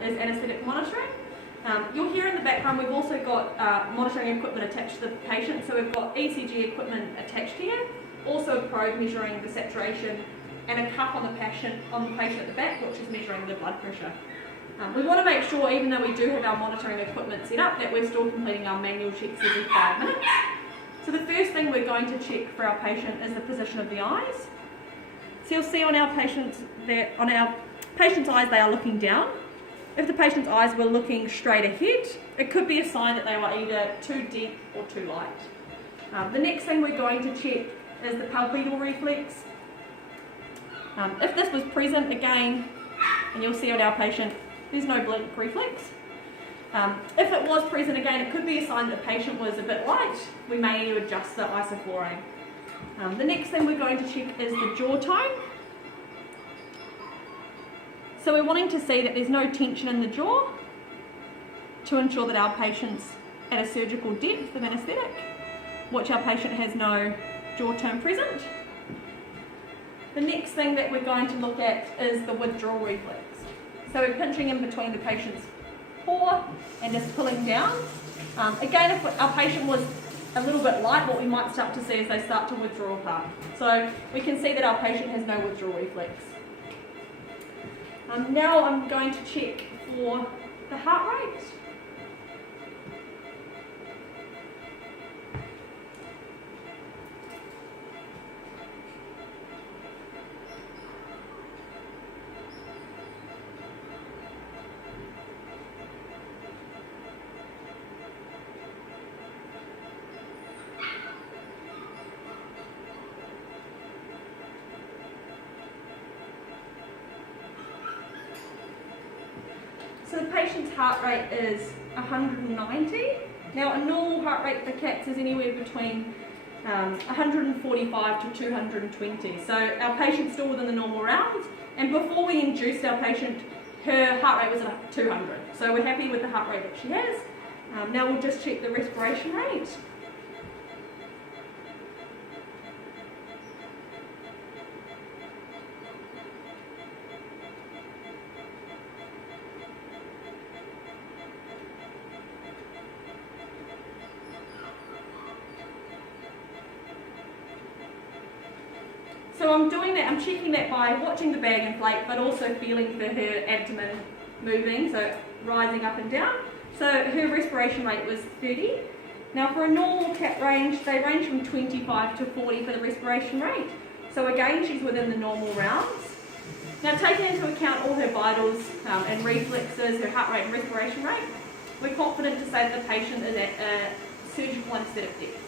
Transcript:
Is anaesthetic monitoring. You'll hear in the background we've also got monitoring equipment attached to the patient, so we've got ECG equipment attached here, also a probe measuring the saturation, and a cuff on the patient at the back, which is measuring the blood pressure. We want to make sure, even though we do have our monitoring equipment set up, that we're still completing our manual checks every 5 minutes. So the first thing we're going to check for our patient is the position of the eyes. So you'll see on our patients that on our patient's eyes they are looking down. If the patient's eyes were looking straight ahead, it could be a sign that they were either too deep or too light. The next thing we're going to check is the palpebral reflex. If this was present again, and you'll see on our patient, there's no blink reflex. If it was present again, it could be a sign that the patient was a bit light. We may need to adjust the isoflurane. The next thing we're going to check is the jaw tone. So we're wanting to see that there's no tension in the jaw to ensure that our patient's at a surgical depth of anaesthetic, which our patient has no jaw tone present. The next thing that we're going to look at is the withdrawal reflex. So we're pinching in between the patient's paw and just pulling down. Again, if our patient was a little bit light, what we might start to see is they start to withdraw apart. So we can see that our patient has no withdrawal reflex. Now I'm going to check for the heart rate. So the patient's heart rate is 190. Now a normal heart rate for cats is anywhere between 145 to 220. So our patient's still within the normal rounds, and before we induced our patient, her heart rate was at 200. So we're happy with the heart rate that she has. Now we'll just check the respiration rate. So I'm doing that, I'm checking that by watching the bag inflate, but also feeling for her abdomen moving, so rising up and down. So her respiration rate was 30. Now for a normal cat range, they range from 25 to 40 for the respiration rate. So again, she's within the normal rounds. Now taking into account all her vitals and reflexes, her heart rate and respiration rate, we're confident to say that the patient is at a surgical anaesthetic depth.